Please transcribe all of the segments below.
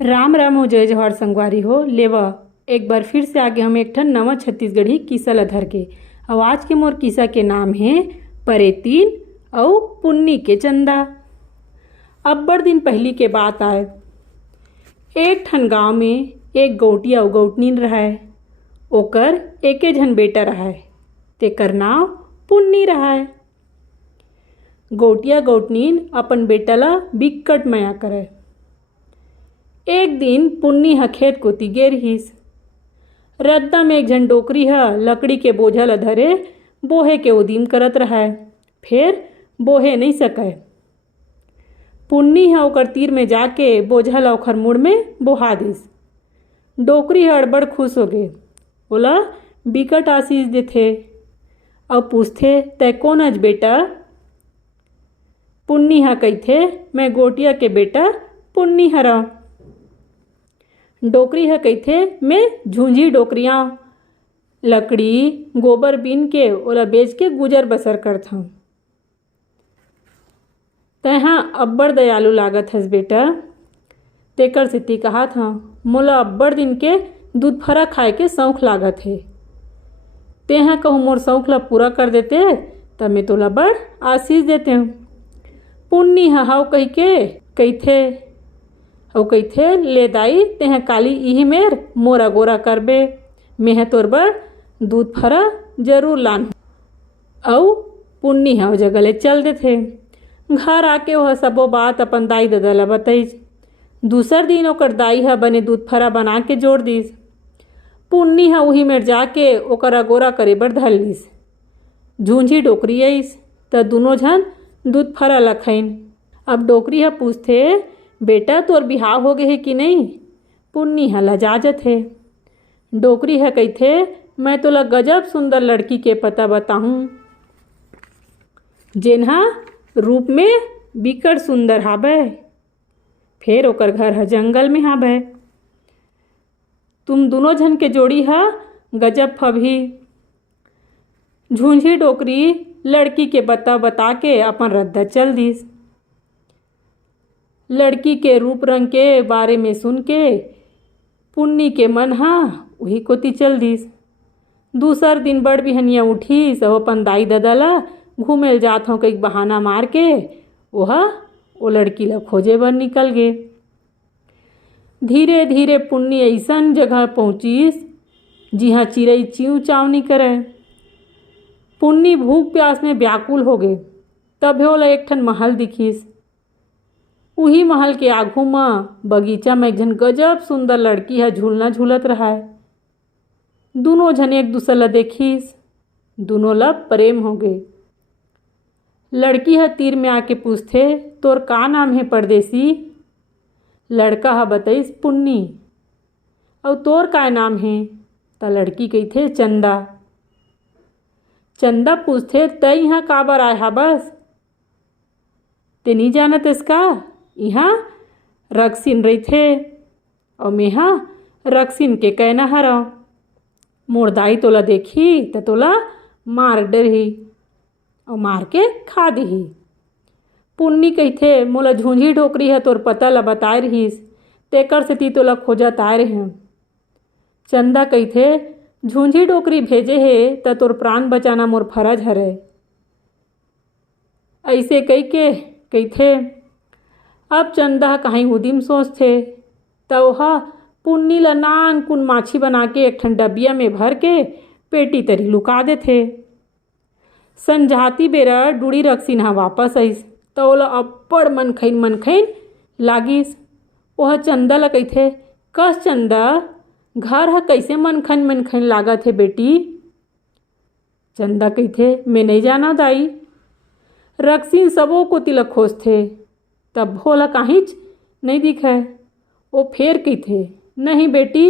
राम राम हो जय जवाहर संगवारी हो लेवा एक बार फिर से आगे हम एक ठन नवा छत्तीसगढ़ी किस्सा ल धर के। और आज के मोर किस्सा के नाम है परेतीन और पुन्नी के चंदा। अब्बड़ दिन पहली के बात आए, एक ठन गांव में एक गौटिया और गौटनीन रहाय। ओकर एके झन बेटा रहाय, तेकर नाव पुन्नी रहाय। गौटिया गौटनीन अपन बेटा ला बिकट माया करे। एक दिन पुन्नी ह खेत कोती गे रहिस। रद्दा में एक झन डोकरी ह लकड़ी के बोझा ल धरे बोहे के उदिम करत रहाय, फिर बोहे नहीं सकय। पुन्नी ह ओकर तीर में जाके बोझा ल ओखर मुड़ में बोहा दिस। डोकरी ह अड़बड़ खुश होगे, ओला बिकट आशीष देथे और पूछथे तै कोन हस बेटा। पुन्नी ह कहिथे मैं गोटिया के बेटा पुन्नी हरा। डोकरी ह कहिथे मैं झुंझी डोकरियाँ लकड़ी गोबर बीन के ओला बेच के गुजर बसर करत हूँ। तैहा अब्बड़ दयालु लागत हस बेटा, तेकर सेती कहत हँ मोला अब्बड़ दिन के दूध फरा खाए के शौक लागत है। तेहा कहूँ मोर शौक ला पूरा कर देते तब मैं तोला बड़ आशीष देते हूँ। पुन्नी हाव कहिथे ले दाई तेहा काली इही मेर मोरा गोरा करबे, मेह तोर बर दूध फरा जरूर लान। और पुन्नी ह जगह ले चल देथे। घर आके वह सबो बात अपन दाई ददा ला बताइस। दूसर दिन ओकर दाई ह बने दूध फरा बना के जोड़ दिस। पुन्नी ह उही मेर जाके ओकर अगोरा करे बर धर लिस। झुंझी डोकरी आइस त दुनों झन दूध फरा ल खइन। अब डोकरी ह पूछथे बेटा तोर बिहाव हो गए है कि नहीं। पुन्नी ह लजाजत है। डोकरी ह कहिथे मैं तोला गजब सुंदर लड़की के पता बताहूँ, जेनहा रूप में बिकट सुंदर हावय, फिर ओकर घर ह जंगल में हावय। तुम दोनों झन के जोड़ी ह गजब फबही। झुंझी डोकरी लड़की के बता के अपन रद्दा चल दिस। लड़की के रूप रंग के बारे में सुन के पुन्नी के मन हा वही कोती चल दिस। दूसर दिन बड़ बिहनिया उठिस और अपन दाई ददा ला घूमेल जात हूँ कई बहाना मार के ओ लड़की ला खोजे बर निकल गे। धीरे धीरे पुन्नी ऐसन जगह पहुँचिस जिहाँ चिरई च्यूँ चाव नहीं करे। पुन्नी भूख प्यास में व्याकुल हो गए, तब ओला एक ठन महल दिखिस। उही महल के आघू म बगीचा में एक झन गजब सुंदर लड़की है झूलना झूलत रहाय। दोनों झन एक दूसर ला देखिस, दोनों ला प्रेम हो गए। लड़की है तीर में आके पूछथे तोर का नाम है परदेसी। लड़का हा बताइस पुन्नी। और तोर का नाम है। त लड़की कहिथे चंदा। चंदा पूछथे तै यहाँ काबर आय हा बस। ते नहीं जानत इसका यहाँ रक्सिन रहिथे और मेहा रक्सिन के कहना हरव। मोर दाई तोला देखी त तोला मार डरही और मार के खा दिही। पुन्नी कहिथे मोला झुंझी डोकरी है तोर पता ला बताए रहिस, तेकर सेती तोला खोजत आए रहे। चंदा कहिथे झुंझी डोकरी भेजे हे त तोर प्राण बचाना मोर फरज हरे। ऐसे कही के कहिथे अब चंदा कहीं उदिम सोचथे त ओहा पुन्नी ला नान कुन माछी बना के एक ठन डबिया में भर के पेटी तरी लुका देथे। संझाती बेरा डूड़ी रक्सिन हा वापस आइस त ओला अब्बड़ मन खइन लागिस। ओहा चंदा ला कहिथे कस चंदा घर हा कैसे मन खइन लागत है बेटी। चंदा कहिथे मैं नहीं जाना दाई। रक्सिन सबो कोती ला खोजथे तब भोला काहींच नहीं दिखे। ओ फेर कहिथे नहीं बेटी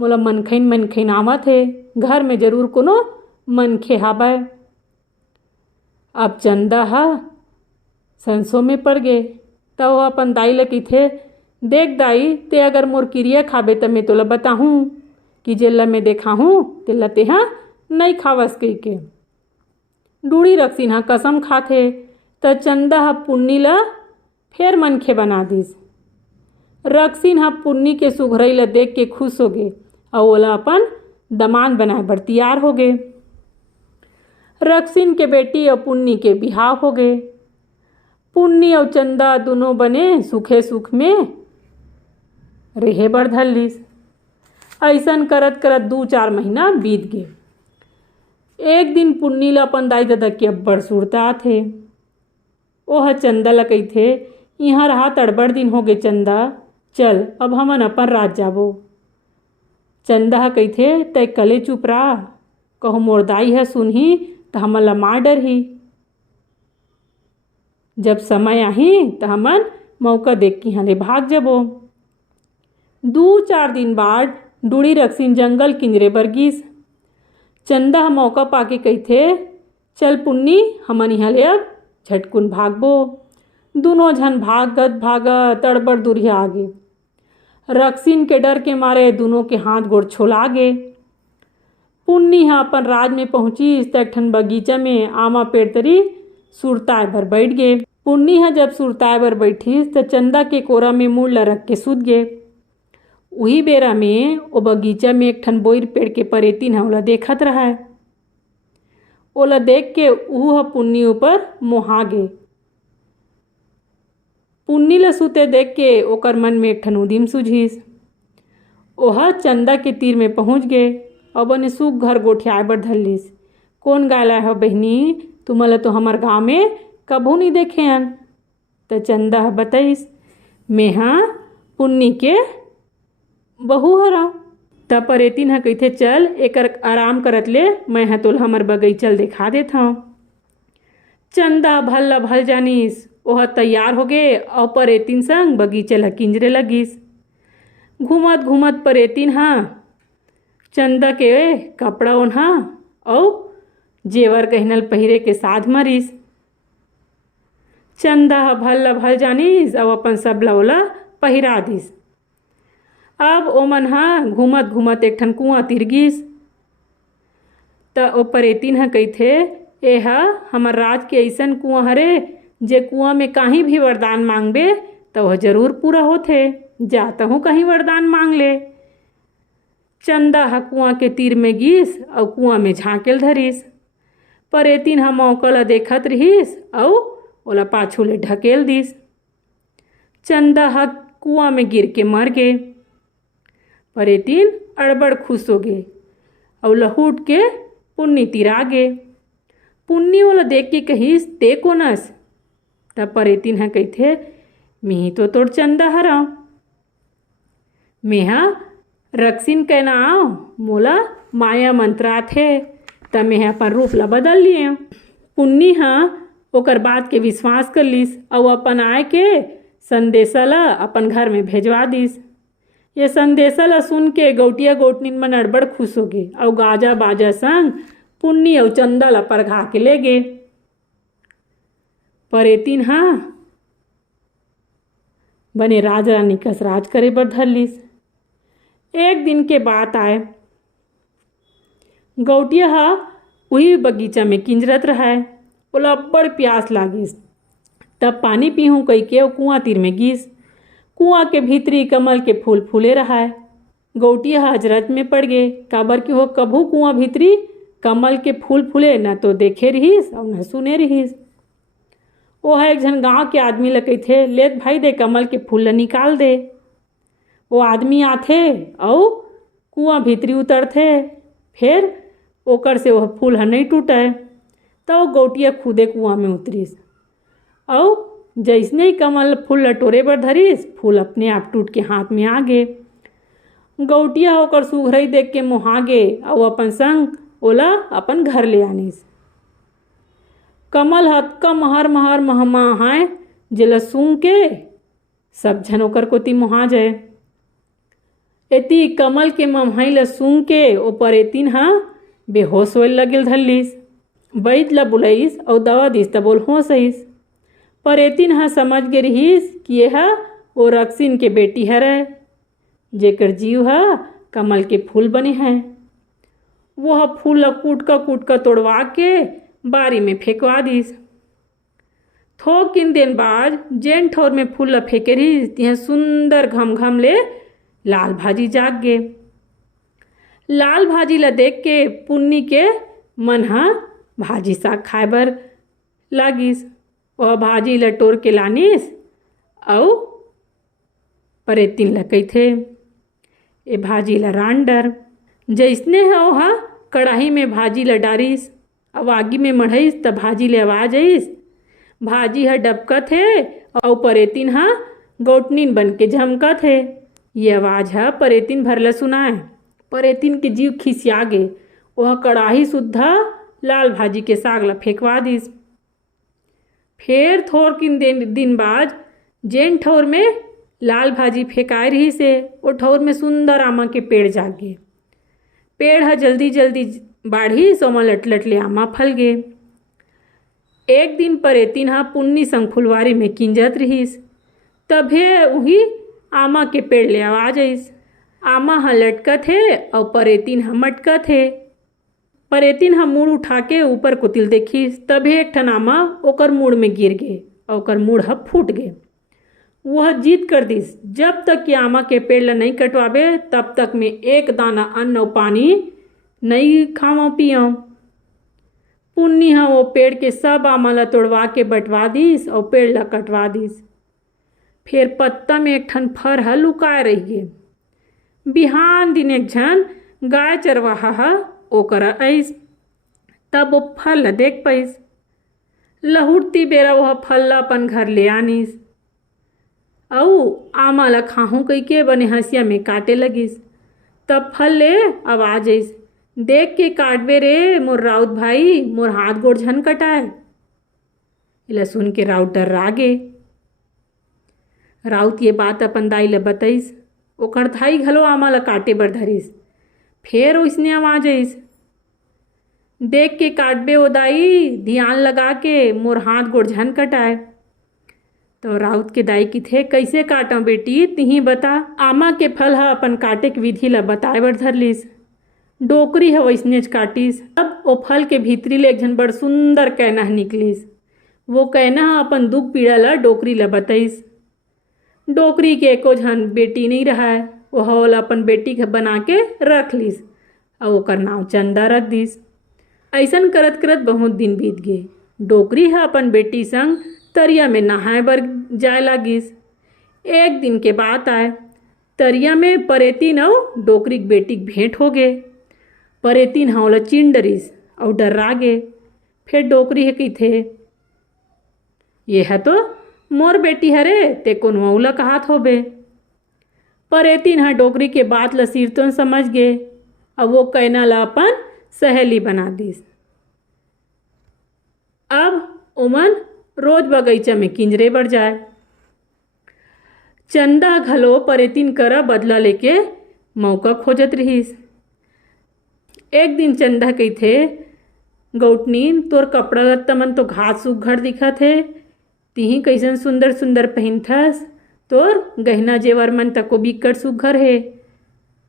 मोला मन खइन आवत है, घर में जरूर कोनो मनखे हावय। अब चंदा हा संसो में पड़ गे त वो अपन दाई ला कहिथे देख दाई ते अगर मोर किरिया खाबे त मैं तोला बताहूँ कि जेला मैं देखा हूँ तेला तेहा नहीं खावस कही के। डूड़ी रक्सिन हा कसम खाथे त चंदा हा पुन्नी ला फेर मनखे बना दिस। रक्सिन ह पुन्नी के सुघरई ल देख के खुश होगे और ओला अपन दमाद बनाए बर तैयार हो गए। रक्सिन के बेटी और पुन्नी के बिहाव हो गए। पुन्नी और चंदा दोनों बने सुखे सुख में रेहे बर धर लिस। ऐसन करत करत 2-4 महीना बीत गए। एक दिन पुन्नी ल अपन दाई ददा के अब्बड़ सुरता आथे। ओह चंदा ल कहिथे, इहाँ रहा तड़बड़ दिन हो गए चंदा, चल अब हमन अपन राज जाबो। चंदा ह कहिथे, तै कले चुप रहा, कहूँ मोर दाई ह सुनही त हमन ल मार डरही। जब समय आही त हमन मौका देख के यहाँ ले भाग जबो। 2-4 दिन बाद डूड़ी रक्सिन जंगल किंजरे बर गिस। चंदा ह मौका पाके कहिथे, चल पुन्नी हमन यहाँ ले अब झटकुन भागबो। दोनों झन भागत भागत तड़बड़ दुरिया आगे। रक्सिन के डर के मारे दोनों के हाथ गोड़ छोला गे। पुन्नी ह अपन राज में पहुंचिस त एक ठन बगीचा में आमा पेड़ तरी सुरताए बर बैठ गे। पुन्नी ह जब सुरताए बर बैठिस त चंदा के कोरा में मुड़ ल रख के सूत गे। उही बेरा में ओ बगीचा में एक ठन बोइर पेड़ के परेतिन ह ओला देखत रहा। ओला देख के उहू ह पुन्नी ऊपर मोहा गे। पुन्नी ल सूते देख के ओकर मन में एक ठन उदिम सूझिस। ओहा चंदा के तीर में पहुंच गे और बने सुख घर गोठियाए बर धर लिस। कौन गाला है बहनी, तुमन ल तो हमर गाँव में कभू नहीं देखे हन। त चंदा ह बताइस, मेहा पुन्नी के बहू हरा। त परेतिन ह कहिथे, चल एकर आराम करत ले मैं ह तोला हमर बगीचा ल दिखा देत हव। चंदा भल ल भल जानिस। ओह तैयार हो गे और परेतिन संग बगीचा ल किंजरे लगिस। घूमत घूमत परेतिन ह चंदा के कपड़ा ओन्हा और जेवर गहनल पहिरे के साध मरिस। चंदा ह भल ल भल जानिस और अपन सब ल ओला पहिरा दिस। अब ओमन ह घूमत घूमत एक ठन कुआं तीर गिस। त ओ परेतिन ह कहिथे, ए ह हमर राज के ऐसन कुआं हरे जे कुआं में कहीं भी वरदान मांगबे त वह जरूर पूरा होथे, जा तहु कहीं वरदान मांग ले। चंदा ह कुआं के तीर में गिस और कुआं में झाँकेल धरिस। परेतिन ह मौका ल देखत रहिस और ओला पाछू ले ढकेल दिस। चंदा ह कुआं में गिर के मर गे। परेतिन अड़बड़ खुश हो गे और लहूट के पुन्नी तिरा गे। पुन्नी ओला देख के कहिस, ते कोनस? तब परेतिन ह कहिथे, मिही तो तोर चंदा हरव। मेहा रक्सिन के नाव मोला माया मंत्रा थे त मेहा अपन रूप ला बदल लिए। पुन्नी ह ओकर बात के विश्वास कर लिस और अपन आय के संदेशा ला अपन घर में भेजवा दिस। ये संदेशा ला सुन के गौटिया गौटनिन मन अड़बड़ खुश हो गे और गाजा बाजा संग पुन्नी और चंदा ला परघा के ले गे। परेतिन ह बने राज रानी कस राज करे बर धर लिस। एक दिन के बात आए, गौटिया ह वही बगीचा में किंजरत रहा। ओला बड़ प्यास लागिस। तब पानी पीहूँ कही के वो कुआं तीर में गिस। कुआं के भीतरी कमल के फूल फूले रहा। गौटिया हजरत में पड़ गए, काबर कि वो कभू कुआं भीतरी कमल के फूल फूले न तो देखे रहिस और न सुने रहिस। वह एक झन गांव के आदमी ल कहिथे, लेत भाई दे कमल के फूल ल निकाल दे। वो आदमी आथे और कुआं भीतरी उतरथे, फिर ओकर से वह फूल ह नहीं टूटे। तो गौटिया खुदे कुआं में उतरिस और जैसने ही कमल फूल लटोरे बर धरिस, फूल अपने आप टूट के हाथ में आ गे। गौटिया होकर सुघरई देख के मोहा गे और अपन संग ओला अपन घर ले आनिस। कमल हतका महर महर महमाहाय जेला सूंघ के सब झन ओकर कोती मोहा जाए। एती कमल के ममहाई ल सूंघ के ओ परेतिन ह बेहोश होए लगिल धरलिस। वैद्य ला बुलाइस और दवा दिस त बोल होश आइस। परेतिन ह समझ गे रहिस कि यह ओ रक्सिन के बेटी हरय, जेकर जीव ह कमल के फूल बने हैं। वह फूल ल कूट का तोड़वा के बारी में फेंकवा दिस। थोक किन दिन बाद जेन ठोर में फूल ल फेंके रही तिहा सुंदर घम घम ले लाल भाजी जाग गे। लाल भाजी ला देख के पुन्नी के मन हा भाजी साग खाए बर लागिस। वह भाजी ला टोर के लानिस अउ परेतिन ल कहिथे ए भाजी ला रांडर। जैसने है ओहा कढ़ाई में भाजी ला डारिस अउ आगी में मढ़ाइस त भाजी ले आवाज आइस। भाजी ह डबकत है अउ परेतिन हा गौटनीन बन के झमकत है। ये आवाज है परेतिन भर ल सुनाए। परेतिन के जीव खिसिया गे। वह कढ़ाई सुद्धा लाल भाजी के साग ला फेंकवा दिस। फिर थोर किन दिन बाद जेन ठौर में लाल भाजी फेंकाए रही से वो ठौर में सुंदर आमा के पेड़ जाग गे। पेड़ ह जल्दी जल्दी बाढ़ी सोमा लट लट ले आमा फल गे। एक दिन परेतिन हा पुन्नी संग फुलवारी में किंजत रहीस तभे उही आमा के पेड़ ले आवाज आइस। आमा हा लटकत है और परेतिन हा मटकत है। परेतिन हा मुड़ उठा के ऊपर कोतिल देखिस तभे एक ठन आमा ओकर मुड़ में गिर गे और ओकर मुड़ हा फूट गे। वह जिद कर दिस जब तक कि आमा के पेड़ ला नहीं कटवाबे तब तक में एक दाना अन्न और पानी नहीं खावा पिया। पुन्नी हा वो पेड़ के सब आमा ला तोड़वा के बंटवा दिस और पेड़ ला कटवा दिस। फिर पत्ता में एक ठन फर हा लुकाए रही गे। बिहान दिन एक झन गाय चरवाहा हा ओकरा आइस तब वो फल ला देख पाइस। लहुटती बेरा वह फल ला अपन घर ले आनिस अउ आमा ला खाहूँ कही के बने हंसिया में काटे लगिस। तब फल ले आवाज आइस देख के काटबे रे मोर राउत भाई, मोर हाथ गोड़ झन कटाए। इला सुन के राउत डर्रा गे। राउत ये बात अपन दाई ला बताइस। ओकर धाई घलो आमा ला काटे बर धरिस। फिर उसने आवाज आइस देख के काटबे ओ दाई, ध्यान लगा के मोर हाथ गोड़ झन कटाए। तो राउत के दाई की थे कैसे काटा बेटी तिही बता। आमा के फल हा अपन काटे के विधि ला बताए बर धरलिस। डोकरी है वैसनेच काटिस। अब वो फल के भीतरी ले एक झन बड़ सुंदर कैना निकलिस। वो कैना अपन दुख पीड़ा ला डोकरी ला बताइस। डोकरी के एको झन बेटी नहीं रहा। वह ओला अपन बेटी के बना के रख लिस और ओकर नाम चंदा रख दिस। ऐसन करत करत बहुत दिन बीत गे। डोकरी है अपन बेटी संग तरिया में नहाए बर जाए लागिस। एक दिन के बात आए तरिया में परेतिन और डोकरी के बेटी के भेंट हो गे। परेतिन हा ओला चिन डरिस और डर्रा गे। फिर डोकरी है कहिथे ये है तो मोर बेटी हरे ते कोन मऊला कहात होबे। परेतिन हा डोकरी के बात ला सिरतोन समझ गे। अब वो कैना ला अपन सहेली बना दिस। अब ओमन रोज बगीचा में किंजरे बर जाए। चंदा घलो परेतिन करा बदला लेके मौका खोजत रहीस। एक दिन चंदा कहिथे गौटनीन तोर कपड़ा लत्ता मन तो घास सुघ्घर दिखत है। तिही कैसन सुंदर सुंदर पहिनथस। तोर गहना जेवर मन तको बिकट सुघ्घर है।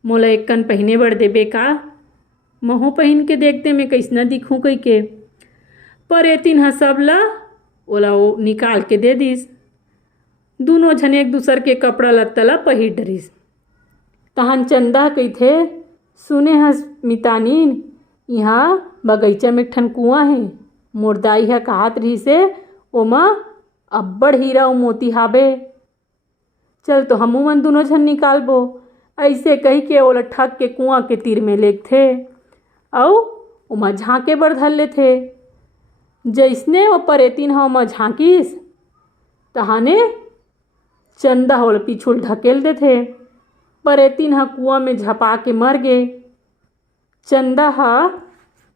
मोला एक कन पहने बर देबे का। महू पहन के देखते मैं कैसना दिखूं कही के। परेतिन हा सब ला ओला वो निकाल के दे दिस। दोनों झन एक दूसर के कपड़ा लत्ता ला पहिर डरिस। तहन चंदा कहिथे सुने हस मितानीन यहाँ बगीचा में ठन कुआं है। मोर दाई हा कहात रही से ओमा अब्बड़ हीरा और मोती हाबे। चल तो हमू मन दोनों झन निकालबो। ऐसे कही के ओला ठग के कुआं के तीर में लेगथे और ओमा झाँके बर धर लेथे। जैसने वो परेतिन हा ओमा झाँकिस तहाने चंदा ओला पिछुल ढकेल देथे। परेतिन हा कुआं में झपा के मर गे। चंदा हा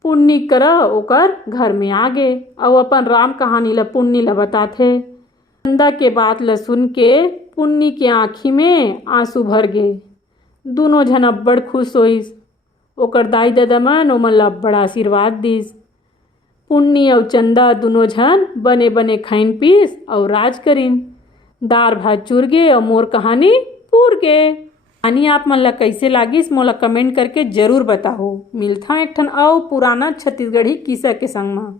पुन्नी करा ओकर घर में आ गे और अपन राम कहानी ला पुन्नी ला बताथे। चंदा के बात ला सुन के पुन्नी के आँखी में आंसू भर गे। दोनों झन अब्बड़ खुश होइस। ओकर दाई ददा मन ओमन ला अब्बड़ आशीर्वाद दिस। पुन्नी और चंदा दोनों झन बने बने खाइन पीस और राज करिन। दार भात चुर गे और मोर कहानी पूर गे। कहानी आप मन ला कैसे लागिस मोला कमेंट करके जरूर बताओ। मिलथा एक ठन और पुराना छत्तीसगढ़ी किस्सा के संग में।